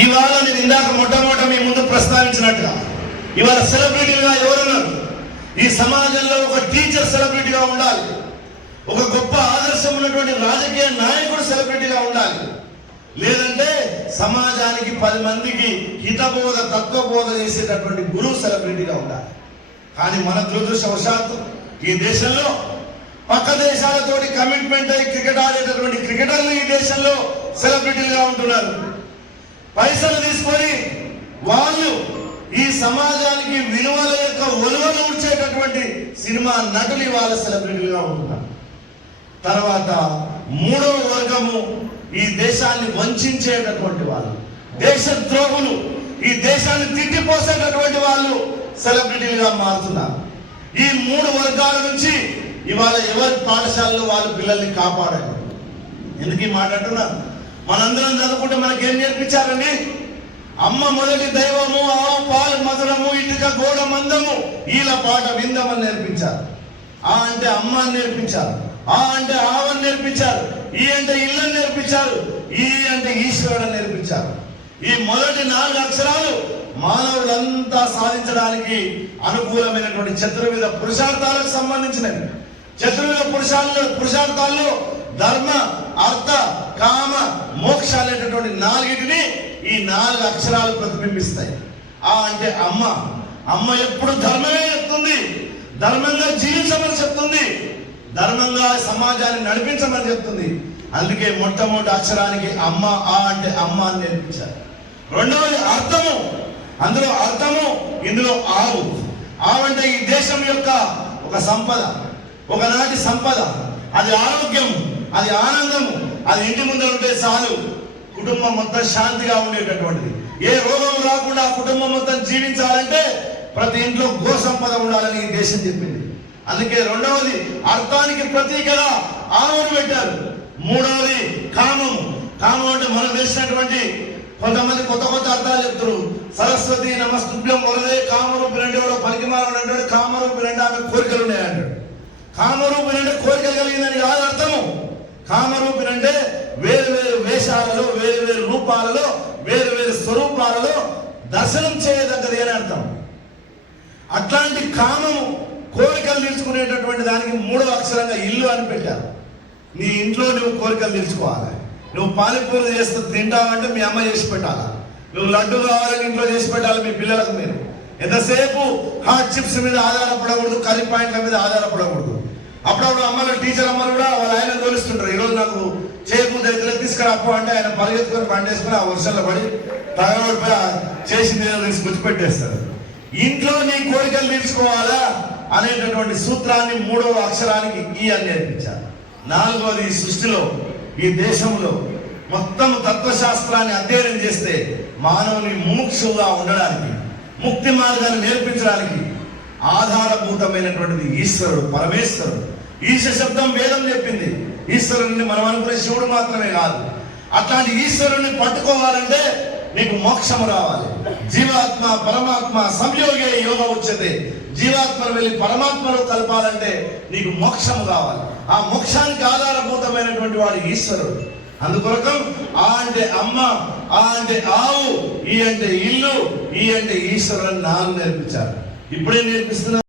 ఇవాళ నేను ఇందాక మొట్టమొదట మీ ముందు ప్రస్తావించినట్టుగా ఇవాళ సెలబ్రిటీలుగా ఎవరున్నారు? ఈ సమాజంలో ఒక టీచర్ సెలబ్రిటీగా ఉండాలి, ఒక గొప్ప ఆదర్శం ఉన్నటువంటి రాజకీయ నాయకుడు సెలబ్రిటీగా ఉండాలి, లేదంటే సమాజానికి 10 మందికి హితబోధ తత్వబోధ చేసేటటువంటి గురువు సెలబ్రిటీగా ఉండాలి. కానీ మన దురదృష్టవశాత్తు ఈ దేశంలో పక్క దేశాలతోటి కమిట్మెంట్ అయి క్రికెట్ ఆడేటటువంటి క్రికెటర్లు ఈ దేశంలో సెలబ్రిటీలుగా ఉంటున్నారు. పైసలు తీసుకొని వాళ్ళు ఈ సమాజానికి విలువల యొక్క ఒలువలు ఊడ్చేటటువంటి సినిమా నటులు వాళ్ళ సెలబ్రిటీలుగా ఉంటున్నారు. తర్వాత 3వ వర్గము ఈ దేశాన్ని వంచేటటువంటి వాళ్ళు, దేశద్రోహులు, ఈ దేశాన్ని తిట్టిపోసేటటువంటి వాళ్ళు సెలబ్రిటీలుగా మారుతున్నారు. ఈ 3 వర్గాల నుంచి ఇవాళ ఎవరి పాఠశాలలో వాళ్ళు పిల్లల్ని కాపాడాలి. ఎందుకు ఈ మాట అంటున్నారు? మనందరం చదువుకుంటే మనకేం నేర్పించారండి? అమ్మ మొదటి దైవము, ఆవు పాలు మధురము, ఇటుక గోడ మందము, ఈల పాట విందమని నేర్పించారు. ఆ అంటే అమ్మ అని నేర్పించారు, ఆ అంటే ఆవని నేర్పించారు, ఈ అంటే ఇల్లని నేర్పించారు, ఈ అంటే ఈశ్వరుడు అని నేర్పించారు. ఈ మొదటి 4 అక్షరాలు మానవులంతా సాధించడానికి అనుకూలమైనటువంటి చతుర్విధ పురుషార్థాలకు సంబంధించినవి. చతుర్విధ పురుషార్థాల్లో ధర్మ, అర్థ, కామ, మోక్ష అనేటటువంటి 4టిని ఈ 4 అక్షరాలు ప్రతిబింబిస్తాయి. ఆ అంటే అమ్మ. అమ్మ ఎప్పుడు ధర్మమే చెప్తుంది, ధర్మంగా జీవించమని చెప్తుంది, ధర్మంగా సమాజాన్ని నడిపించమని చెప్తుంది. అందుకే మొట్టమొదటి అక్షరానికి అమ్మ, ఆ అంటే అమ్మ అని నేర్పించారు. రెండవది అర్థము. అందులో అర్థము, ఇందులో ఆవు. ఆవంటే ఈ దేశం యొక్క ఒక సంపద, ఒకనాటి సంపద. అది ఆరోగ్యం, అది ఆనందము, అది ఇంటి ముందు ఉంటే చాలు కుటుంబం మొత్తం శాంతిగా ఉండేటటువంటిది. ఏ రోగం రాకుండా కుటుంబం మొత్తం జీవించాలంటే ప్రతి ఇంట్లో గో సంపద ఉండాలని ఈ దేశం చెప్పింది. అందుకే రెండవది అర్థానికి ప్రతీకగా ఆవును పెట్టారు. మూడవది కామము. కామం అంటే మనకు తెలిసినటువంటి కొంతమంది కొత్త కొత్త అర్థాలు చెప్తారు. సరస్వతి నమస్తుభ్యం వరదే కామరూపిణి కూడా పలికిమాలని అంటాడు. కామరూపిణి అంటే ఆమె కోరికలు ఉన్నాయంటాడు. కామరూపిణి అంటే కోరికలు కలిగిందని కాదు అర్థము. కామరూపిణి అంటే వేరు వేరు వేషాలలో, వేరు వేరు రూపాలలో, వేరు వేరు స్వరూపాలలో దర్శనం చేయదగ్గది అని అర్థం. అట్లాంటి కామము, కోరికలు తీర్చుకునేటటువంటి దానికి 3వ అక్షరంగా ఇల్లు అని పెట్టారు. నీ ఇంట్లో నువ్వు కోరికలు తీర్చుకోవాలి. నువ్వు పానీపూరి చేస్తూ తింటావంటే మీ అమ్మ చేసి పెట్టాలా. నువ్వు లడ్డు కావాలని ఇంట్లో చేసి పెట్టాలి మీ పిల్లలకు. మీరు ఎంతసేపు హాట్ చిప్స్ మీద ఆధారపడకూడదు, కర్రీ పాయింట్ల మీద ఆధారపడకూడదు. అప్పుడప్పుడు అమ్మలు, టీచర్ అమ్మలు కూడా వాళ్ళ ఆయన తోలిస్తుంటారు. ఈరోజు నాకు చేయకుండా దగ్గర తీసుకురాపో అంటే ఆయన పరిగెత్తుకొని పండేసుకొని ఆ వర్షంలో పడి తగలబడిపోయి చేసి తీసుకొచ్చి పెట్టేస్తారు. ఇంట్లో నీ కోరికలు తీర్చుకోవాలా అనేటటువంటి సూత్రాన్ని 3వ అక్షరానికి ఈ అని నేర్పించారు. 4వది ఈ సృష్టిలో, ఈ దేశంలో మొత్తం తత్వశాస్త్రాన్ని అధ్యయనం చేస్తే మానవుని ముముక్షుగా ఉండడానికి, ముక్తి మార్గాన్ని నేర్పించడానికి ఆధారభూతమైనటువంటిది ఈశ్వరుడు, పరమేశ్వరుడు. ఈశ శబ్దం వేదం చెప్పింది. ఈశ్వరుడిని మనం అనుకునే శివుడు మాత్రమే కాదు. అట్లాంటి ఈశ్వరుడిని పట్టుకోవాలంటే నీకు మోక్షము రావాలి. జీవాత్మ పరమాత్మ సంయోగే యోగ ఉచ్యతే. జీవాత్మను వెళ్ళి పరమాత్మలో కలపాలంటే నీకు మోక్షము కావాలి. ఆ మోక్షానికి ఆధారభూతమైనటువంటి వాడు ఈశ్వరుడు. అందుకొరకు ఆ అంటే అమ్మ, ఆ అంటే ఆవు, ఈ అంటే ఇల్లు, ఈ అంటే ఈశ్వరుడు 4 నేర్పించారు. ఇప్పుడే నేర్పిస్తున్నారు.